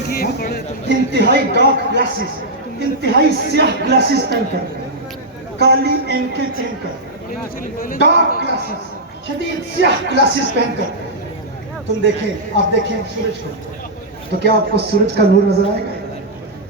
انتہائی dark glasses, انتہائی سیاہ گلاسز پہن کر، کالی اینکیں پہن کر، ڈارک گلاسز، شدید سیاہ گلاسز پہن کر تم دیکھیں، آپ دیکھیں سورج کو، تو کیا آپ کو سورج کا نور نظر آئے گا؟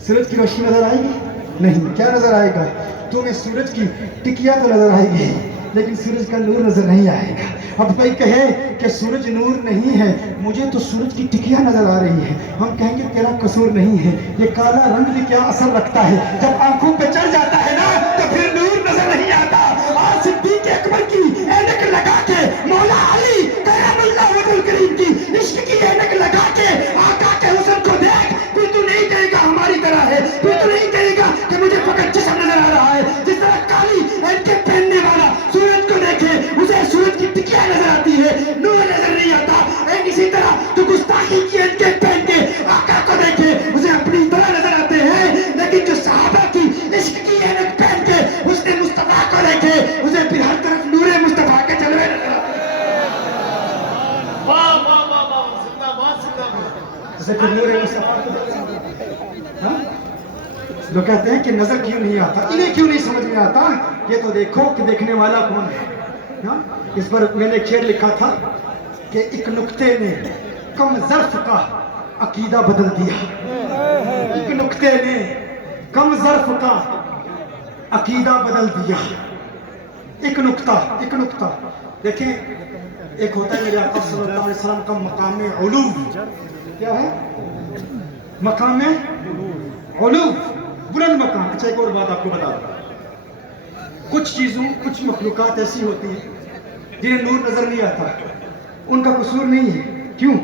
سورج کی روشنی نظر آئے گی؟ نہیں. کیا نظر آئے گا؟ تمہیں سورج کی ٹکیا تو نظر آئے گی لیکن سورج کا نور نظر نہیں آئے گا. اب کوئی کہے کہ سورج نور نہیں ہے، مجھے تو سورج کی ٹکیا نظر آ رہی ہے، ہم کہیں گے تیرا قصور نہیں ہے. یہ کالا رنگ بھی کیا اثر رکھتا ہے، جب آنکھوں پہ چڑھ جاتا ہے نا تو پھر نور نظر نہیں آتا. آج صدیق اکبر کی اینک لگا کے، مولا علی کرم اللہ وجہ الکریم کی عشق کی اینک لگا کے آقا کے حسن کو دیکھ، پھر تو نہیں کہے گا ہماری طرح ہے، پھر تو نہیں کہے گا کہ مجھے فقط جسم نظر آ رہا ہے. جس طرح کالی اینکیں پہننے والا سورج کو دیکھے اسے سورج کی ٹکیا نظر آتی ہے، نور نظر نہیں آتا. ایک اسی طرح تو گستاخی کی اینکیں پہن کے آقا کو دیکھے اسے اپنی طرح نظر آتے ہیں، لیکن جو صحابہ کی عشق کی اینک پہن کے اس نے مصطفیٰ کو دیکھے اسے پھر ہر طرف نور مصطفیٰ کے جلوے نظر آتے ہیں. واہ واہ واہ واہ، زندہ باد زندہ باد. اسے پھر نور مصطفیٰ کو دیکھتے ہیں. ہاں لوگ کہتے ہیں کہ نظر کیوں نہیں آتا، انہیں کیوں نہیں سمجھ میں آتا. یہ تو دیکھو کہ دیکھنے والا کون ہے. ہاں اس پر میں نے ایک شعر لکھا تھا کہ ایک نکتے نے کم ظرف کا عقیدہ بدل دیا. ایک نکتے نے کم ظرف کا عقیدہ بدل دیا. ایک نکتہ دیکھیں، ایک ہوتا ہے میرے آقا صلی اللہ علیہ وسلم کا مقام علو. کیا ہے؟ مقام علو، بلند مقام. اچھا ایک اور بات آپ کو بتا دوں، کچھ چیزوں، کچھ مخلوقات ایسی ہوتی ہیں جنہیں نور نظر نہیں آتا، ان کا قصور نہیں ہے. کیوں؟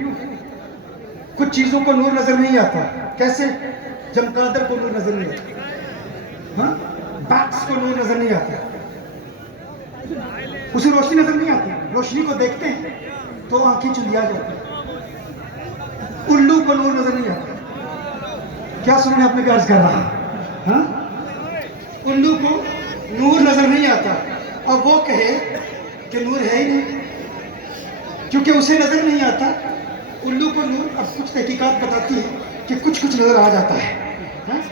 کچھ چیزوں کو نور نظر نہیں آتا. کیسے؟ چمگادڑ کو نور نظر نہیں آتا، ہاں بیٹس کو نور نظر نہیں آتا، اسے روشنی نظر نہیں آتی. روشنی کو دیکھتے ہیں تو آنکھیں چندیا جاتی ہیں. الو کو نور نظر نہیں آتا. کیا سننے آپ نے کیا عرض کر رہا؟ ہاں الو کو نور نظر نہیں آتا، اور وہ کہے کہ نور ہے ہی نہیں کیونکہ اسے نظر نہیں آتا. الو کو نور، اب کچھ تحقیقات بتاتی ہے کہ کچھ نظر آ جاتا ہے،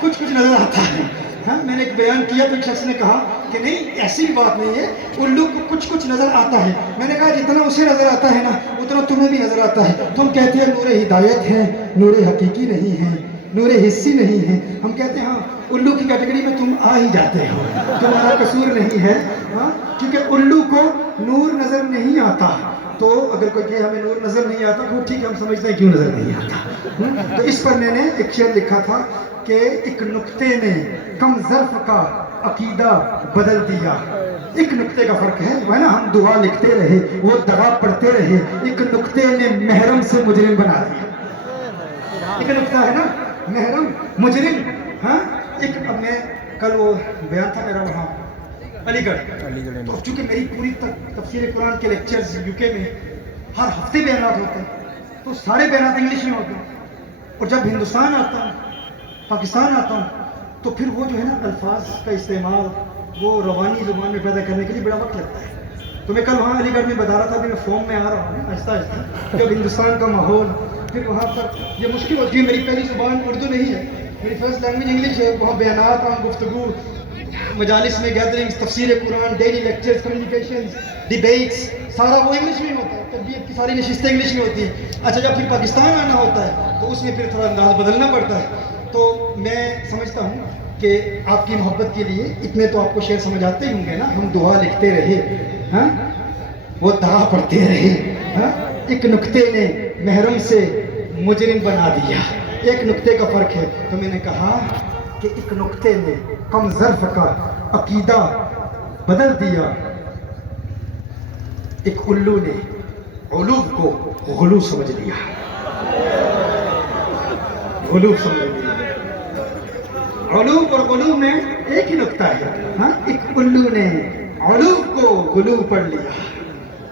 کچھ نظر آتا ہے. ہاں میں نے ایک بیان کیا تو ایک شخص نے کہا کہ نہیں ایسی بات نہیں ہے، الو کو کچھ نظر آتا ہے. میں نے کہا جتنا اسے نظر آتا ہے نا اتنا تمہیں بھی نظر آتا ہے. تم کہتے ہیں نور ہدایت ہے، نور حقیقی نہیں ہے، نور حصی نہیں ہے. ہم کہتے ہیں ہاں الو کی کیٹیگری میں تم آ ہی جاتے ہو، تمہارا قصور نہیں ہے. ہاں کیونکہ الو کو نور نظر نہیں آتا. تو اگر کوئی کہ ہمیں نور نظر نہیں آتا تو ٹھیک ہے، ہم سمجھتے ہیں کیوں نظر نہیں آتا. تو اس پر میں نے ایک شعر لکھا تھا کہ ایک نکتے نے کم ظرف کا عقیدہ بدل دیا. ایک نکتے کا فرق ہے نا، ہم دعا لکھتے رہے وہ دغا پڑھتے رہے. ایک نکتے نے محرم سے مجرم بنا دیا. ایک نکتہ ہے نا، محرم مجرم. ہاں ایک، اب میں کل وہ بیان تھا میرا وہاں علی گڑھ، تو چونکہ میری پوری تفسیر قرآن کے لیکچرز یو کے میں ہر ہفتے بیانات ہوتے ہیں تو سارے بیانات انگلش میں ہوتے ہیں. اور جب ہندوستان آتا ہوں، پاکستان آتا ہوں، تو پھر وہ جو ہے نا الفاظ کا استعمال وہ روانی زبان میں پیدا کرنے کے لیے بڑا وقت لگتا ہے. تو میں کل وہاں علی گڑھ میں بتا رہا تھا کہ میں فارم میں آ رہا ہوں آہستہ آہستہ، جب ہندوستان کا ماحول، پھر وہاں پر یہ مشکل ہوتی ہے. میری پہلی زبان اردو نہیں ہے، میری فرسٹ لینگویج انگلش ہے. وہاں بیانات، عام گفتگو، مجالس میں گیدرنگز، تفسیر قرآن، ڈیلی لیکچرز، کمیونیکیشنز، ڈیبیٹس، سارا وہ انگلش میں ہوتا ہے. تربیت کی ساری نشستیں انگلش میں ہوتی ہیں. اچھا جب پھر پاکستان آنا ہوتا ہے تو اس میں پھر تھوڑا انداز بدلنا پڑتا ہے. تو میں سمجھتا ہوں کہ آپ کی محبت کے لیے اتنے تو آپ کو شعر سمجھ آتے ہی ہوں گے نا. ہم دعا لکھتے رہے، ہاں وہ دعا پڑھتے رہے. ہاں ایک نکتے نے محرم سے مجرم بنا دیا. ایک نکتے کا فرق ہے. تو میں نے کہا کہ ایک نکتے نے کم ظرف کا عقیدہ بدل دیا. ایک الو نے علو کو غلو سمجھ لیا. غلو سمجھ لیا. علو اور غلو میں ایک ہی نکتہ ہے. ہاں ایک الو نے علو کو غلو پڑھ لیا.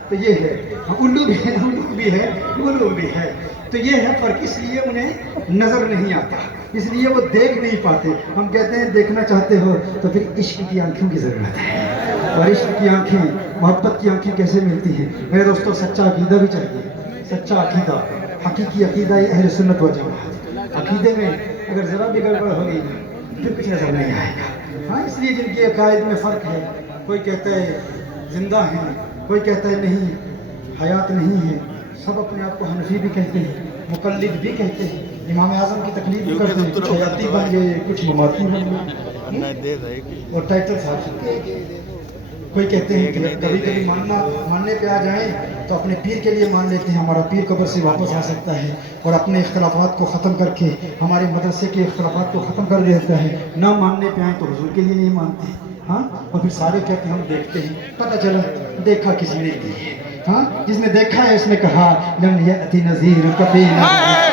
تو یہ ہے، الو بھی ہے، علو بھی ہے، غلو بھی ہے. تو یہ ہے فرق. اس لیے انہیں نظر نہیں آتا، اس لیے وہ دیکھ نہیں پاتے. ہم کہتے ہیں دیکھنا چاہتے ہو تو پھر عشق کی آنکھوں کی ضرورت ہے. اور عشق کی آنکھیں، محبت کی آنکھیں کیسے ملتی ہیں؟ میرے دوستوں سچا عقیدہ بھی چاہیے. سچا عقیدہ، حقیقی عقیدہ اہل سنت و جماعت. عقیدے میں اگر ذرا بھی گڑبڑ ہوگی پھر کچھ نظر نہیں آئے گا. ہاں اس لیے جن کے عقائد میں فرق ہے، کوئی کہتا ہے زندہ ہیں، کوئی کہتا ہے نہیں حیات نہیں ہے، سب اپنے آپ کو حنفی بھی کہتے ہیں، مقلد بھی کہتے ہیں، امام اعظم کی تقلید بھی کرتے ہیں، کچھ حیاتی بن گئے، کچھ مماتی بن گئے اور ٹائٹل صاحب. کوئی کہتے ہیں کہ کبھی کبھی ماننے پہ آ جائیں تو اپنے پیر کے لیے مان لیتے ہیں، ہمارا پیر قبر سے واپس آ سکتا ہے اور اپنے اختلافات کو ختم کر کے ہمارے مدرسے کے اختلافات کو ختم کر دیتا ہے. نہ ماننے پہ آئیں تو حضور کے لیے نہیں مانتے. ہاں اور پھر سارے کہتے ہیں ہم دیکھتے ہیں، پتہ چلا دیکھا کسی نے نہیں ہے. ہاں جس نے دیکھا ہے اس نے کہا لم یأتی نذیر کبھی نہ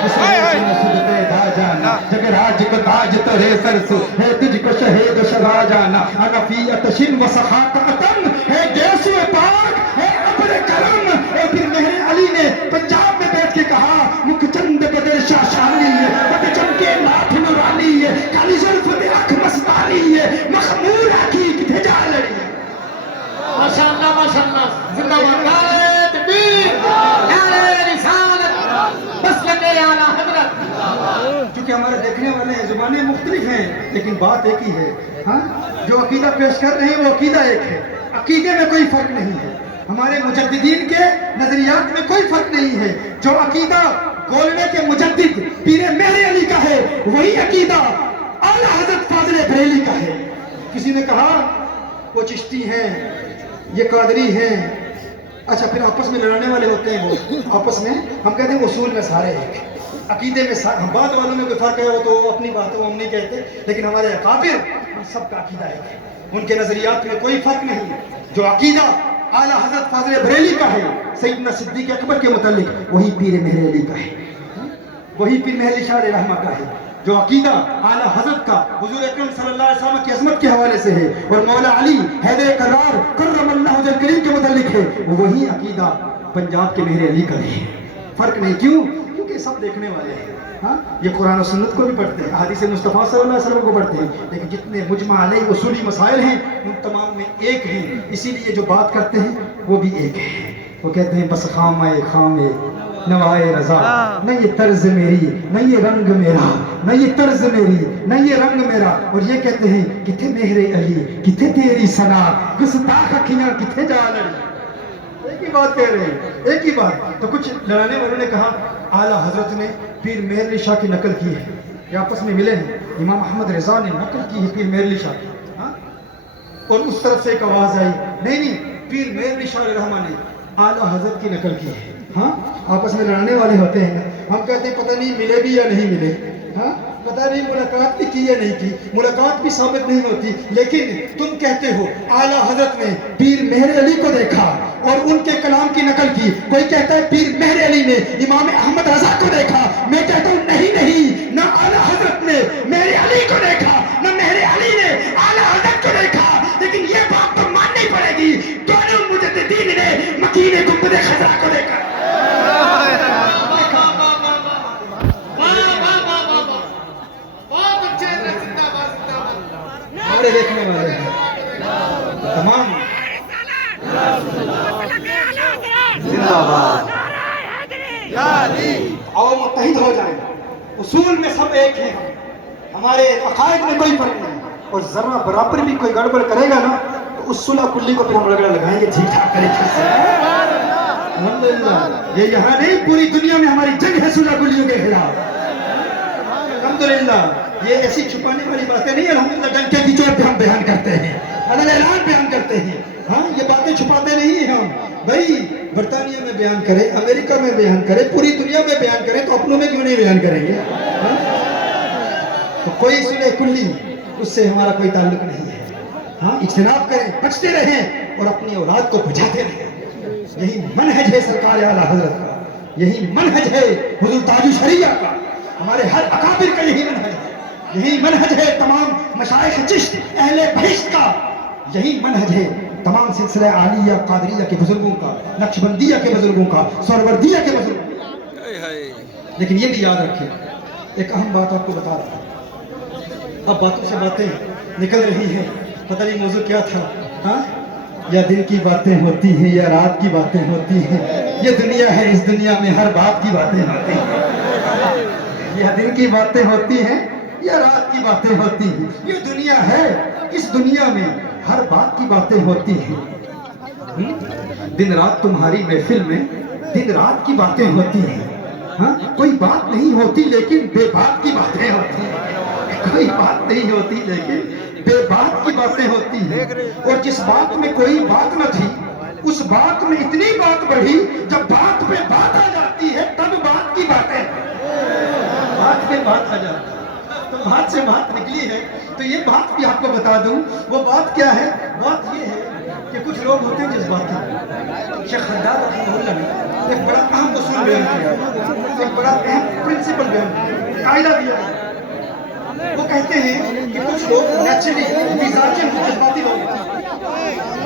اس نے خود پیدا جانا جب راج کو تاج ترے سر سو ہے تجھ کو شہید و شہا جانا انا فی اتشن و سخات عطن ہے گیسو پاک ہے ابر کرم. اور پھر مہر علی نے پنجاب میں بیٹھ کے کہا مکھ چند بدر شاشانی ہے بد چمکے لاٹھ نورانی ہے کالی زلف میں اکھ مستانی ہے مخمور آنکھی کتھے جا لڑی ہے. ماشاءاللہ ماشاءاللہ زندہ باد نعرہ تکبیر نعرہ رسالت مسلک اعلیٰ حضرت. کیونکہ ہمارے دیکھنے والے ہیں، زبانیں مختلف ہیں لیکن بات ایک ہی ہے. ہاں جو عقیدہ پیش کر رہے ہیں وہ عقیدہ ایک ہے، عقیدے میں کوئی فرق نہیں ہے. ہمارے مجددین کے نظریات میں کوئی فرق نہیں ہے. جو عقیدہ گولوے کے مجدد پیر مہر علی کا ہے وہی عقیدہ اعلیٰ حضرت فاضل بریلی کا ہے. کسی نے کہا وہ چشتی ہیں، یہ قادری ہیں، اچھا پھر آپس میں لڑانے والے ہوتے ہیں وہ آپس میں. ہم کہتے ہیں اصول میں سارے ایک ہیں، عقیدے میں ہم بات والوں میں کوئی فرق ہے وہ تو اپنی بات ہے وہ ہم نہیں کہتے، لیکن ہمارے اکابر ہم سب کا عقیدہ ایک ہے، ان کے نظریات میں کوئی فرق نہیں. جو عقیدہ اعلیٰ حضرت فاضل بریلی کا ہے سیدنا صدیق اکبر کے متعلق وہی پیر مہر علی کا ہے، وہی پیر مہر علی شاہ رحمہ کا ہے. جو عقیدہ اعلیٰ حضرت کا حضور اکرم صلی اللہ علیہ وسلم کی عظمت کے حوالے سے ہے اور مولا علی حیدر کرار کرم اللہ وجہ کریم کے متعلق ہے وہی عقیدہ پنجاب کے مہر علی کا ہے. فرق نہیں. کیوں؟ کیونکہ سب دیکھنے والے ہیں. ہاں یہ قرآن و سنت کو بھی پڑھتے ہیں، احادیث مصطفیٰ صلی اللہ علیہ وسلم کو پڑھتے ہیں، لیکن جتنے مجمع علیہ اصولی مسائل ہیں ان تمام میں ایک ہیں. اسی لیے جو بات کرتے ہیں وہ بھی ایک ہے. وہ کہتے ہیں بس خامہ خامے نوائے رضا، نہ یہ طرز میری نہ یہ رنگ میرا، نہ یہ طرز میری نہ یہ رنگ میرا. اور یہ کہتے ہیں کتھے مہر علی کتھے تیری ثنا گستاخ اکھیاں کتھے جا لڑی. ایک ہی بات کہہ رہے ہیں، ایک ہی بات. تو کچھ لڑانے والوں نے کہا اعلیٰ حضرت نے پیر مہر علی شاہ کی نقل کی ہے، یہ آپس میں ملے ہیں. امام احمد رضا نے نقل کی ہے پیر مہر علی شاہ کی. ہاں اور اس طرف سے ایک آواز آئی نہیں پیر مہر علی شاہ رحمہ نے اعلیٰ حضرت کی نقل کی ہے. ہاں آپس میں لڑنے والے ہوتے ہیں. ہم کہتے ہیں پتہ نہیں ملے بھی یا نہیں ملے، ہاں پتہ نہیں ملاقات بھی کی یا نہیں کی، ملاقات بھی ثابت نہیں ہوتی. لیکن تم کہتے ہو اعلیٰ حضرت نے پیر مہر علی کو دیکھا اور ان کے کلام کی نقل کی. کوئی کہتا ہے پیر مہر علی نے امام احمد رضا کو دیکھا. میں کہتا ہوں نہیں، نہ اعلیٰ حضرت نے مہر علی کو دیکھا نہ مہر علی نے اعلیٰ حضرت کو دیکھا. لیکن یہ بات تو ماننی پڑے گی دونوں مجددین نے مکین گنبد خضرا کو دیکھا. ہمارے دیکھنے والے ہیں تمام اور متحد ہو جائیں. اصول میں سب ایک ہیں، ہمارے عقائد میں کوئی فرق نہیں. اور ذرا برابر بھی کوئی گڑبڑ کرے گا نا تو اس صلح کلی کو پھر ہم رگڑا لگائیں گے ٹھیک ٹھاک کریں گے. الحمدللہ یہ یہاں نہیں پوری دنیا میں ہماری جنگ ہے صلح کلیوں کے خلاف. الحمدللہ یہ ایسی چھپانے والی باتیں نہیں. الحمدللہ ڈنکے کی چوٹ پہ ہم بیان کرتے ہیں، علن اعلان بیان کرتے ہیں. ہاں یہ باتیں چھپاتے نہیں ہیں ہم. بھائی برطانیہ میں بیان کریں، امریکہ میں بیان کریں، پوری دنیا میں بیان کریں تو اپنوں میں کیوں نہیں بیان کریں گے؟ تو کوئی صلح کلی اس سے ہمارا کوئی تعلق نہیں ہے. ہاں اجتناب کریں، بچتے رہیں اور اپنی اولاد کو بجاتے رہیں. یہی منہج ہے سرکار اعلیٰ حضرت کا، یہی منہج ہے حضور تاج الشریعہ کا، ہمارے ہر اکابر کا یہی منہج ہے. یہی منہج ہے تمام مشائخ چشت اہل بہشت کا، یہی منہج ہے تمام سلسلہ عالیہ قادریہ کے بزرگوں کا، نقشبندیہ کے بزرگوں کا، سہروردیہ کے بزرگوں کا. لیکن یہ بھی یاد رکھیں ایک اہم بات آپ کو بتا رہا ہوں. اب باتوں سے باتیں نکل رہی ہیں، پتہ نہیں موضوع کیا تھا. ہاں یا دل کی باتیں ہوتی ہیں یا رات کی باتیں ہوتی ہیں، یہ دنیا ہے، اس دنیا میں ہر بات کی باتیں ہوتی ہیں. یہ دن کی باتیں ہوتی ہیں یا رات کی باتیں ہوتی ہیں؟ یہ دنیا ہے، اس دنیا میں ہر بات کی باتیں ہوتی ہیں۔ دن رات تمہاری محفل میں دن رات کی باتیں ہوتی ہیں۔ ہاں کوئی بات نہیں ہوتی لیکن بے بات کی باتیں ہوتی ہیں۔ کوئی بات نہیں ہوتی لیکن بے بات کی باتیں ہوتی ہیں۔ اور جس بات میں کوئی بات نہ تھی اس بات میں اتنی بات بڑھی، جب بات پہ بات آ جاتی ہے تب بات کی باتیں، بات پہ بات آ جاتی ہے تو بات سے بات نکلی ہے۔ تو یہ بات بھی آپ کو بتا دوں، وہ بات کیا ہے؟ بات یہ ہے کہ کچھ لوگ ہوتے ہیں جذباتی۔ شیخ خداد رحمہ اللہ نے ایک بڑا اہم اصول بیان کیا، ایک بڑا اہم پرنسپل بیان کیا، قاعدہ دیا۔ وہ کہتے ہیں کہ کچھ لوگ نیچرلی مزاجن جذباتی لوگ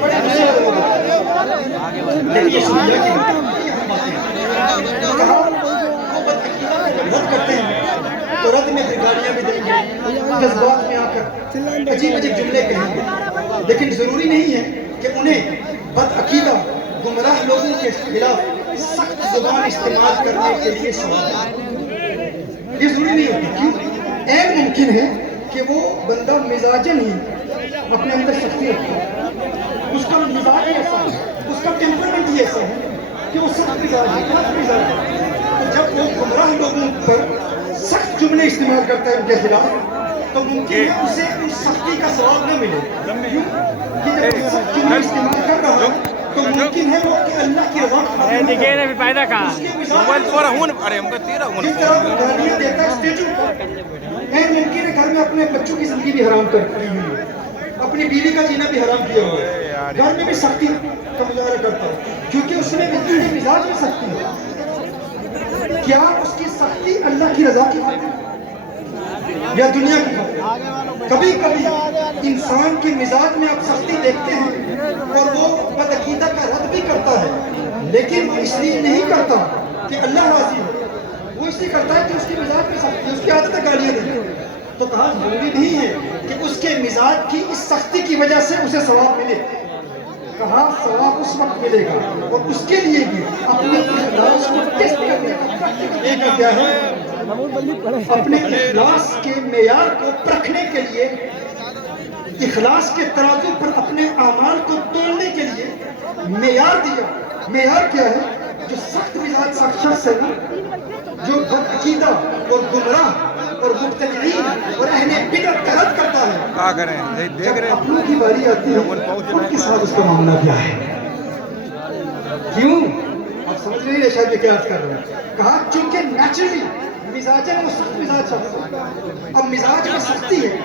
بڑے غصے والے لوگ ہوتے ہیں، لیکن یہ سنیا کی بات ہے، یہ ہم باتیں ہیں۔ کہا وہ بدعقیدہ جب رد کرتے ہیں تو رد میں پھر گالیاں بھی دیں گے، جذبات میں آ کر عجیب عجیب جملے کہیں گے، لیکن ضروری نہیں ہے کہ انہیں بدعقیدہ گمراہ لوگوں کے خلاف سخت زبان استعمال کرنے کے لیے ثواب ملے۔ یہ ضروری نہیں ہوتی، کیوں؟ ایک ممکن ہے کہ وہ بندہ مزاجن ہی اپنے اندر سختی رکھتا ہے، اس کا مزاج ہی ایسا ہے، اس کا ٹیمپرمنٹ ہی ایسا ہے کہ وہ سخت مزاج ہے، سخت مزاج ہے۔ تو جب وہ گمراہ لوگوں پر سخت جملے استعمال کرتا ہے ان کے خلاف، تو ممکن ہے اسے ان سختی کا ثواب نہ ملے، کیوں کہ جب وہ سخت جملے استعمال کر رہا ہے تو ممکن ہے وہ کہ اللہ کی رضا اس کے مزاج جس طرح وہ گالیاں دیتا ہے اسٹیجوں پر، ممکن ہے گھر میں اپنے بچوں کی زندگی بھی حرام کر دی ہوئی ہے، اپنی بیوی کا جینا بھی حرام کیا ہوا ہے، گھر میں بھی سختی کا مظاہرہ کرتا ہے کیونکہ اس میں مزاج میں سختی ہے۔ کیا اس کی سختی اللہ کی رضا کی خاطر یا دنیا کی خاطر؟ کبھی کبھی انسان کے مزاج میں آپ سختی دیکھتے ہیں اور وہ بدعقیدہ کا رد بھی کرتا ہے، لیکن وہ اس لیے نہیں کرتا کہ اللہ راضی ہو، وہ اس لیے کرتا ہے کہ اس کے مزاج میں سختی ہے، اس کی عادت ہے گالیاں دینے۔ تو کہا ضروری نہیں ہے کہ اس کے مزاج کی اس سختی کی وجہ سے اسے ثواب ملے، کہا ثواب اس وقت ملے گا اور اس کے لیے بھی اپنے اخلاص کو ٹیسٹ کرنے کا کیا ہے، اپنے اخلاص کے معیار کو پرکھنے کے لیے، اخلاص کے ترازو پر اپنے اعمال کو تولنے کے لیے معیار دیا۔ معیار کیا ہے؟ جو سخت مزاج شخص ہے نا، جو بدعقیدہ اور گمراہ اور مبتدعین اور اہل بدعت کا رد کرتا ہے، کیا کریں دیکھ رہے اپنوں کی باری آتی ہے ان کے ساتھ اس کا معاملہ کیا ہے؟ کیوں؟ آپ سمجھ رہے ہیں شاید میں کیا عرض کر رہا ہوں؟ کہا چونکہ نیچرلی مزاجن وہ سخت مزاج شخص ہے، اب مزاج میں سختی ہے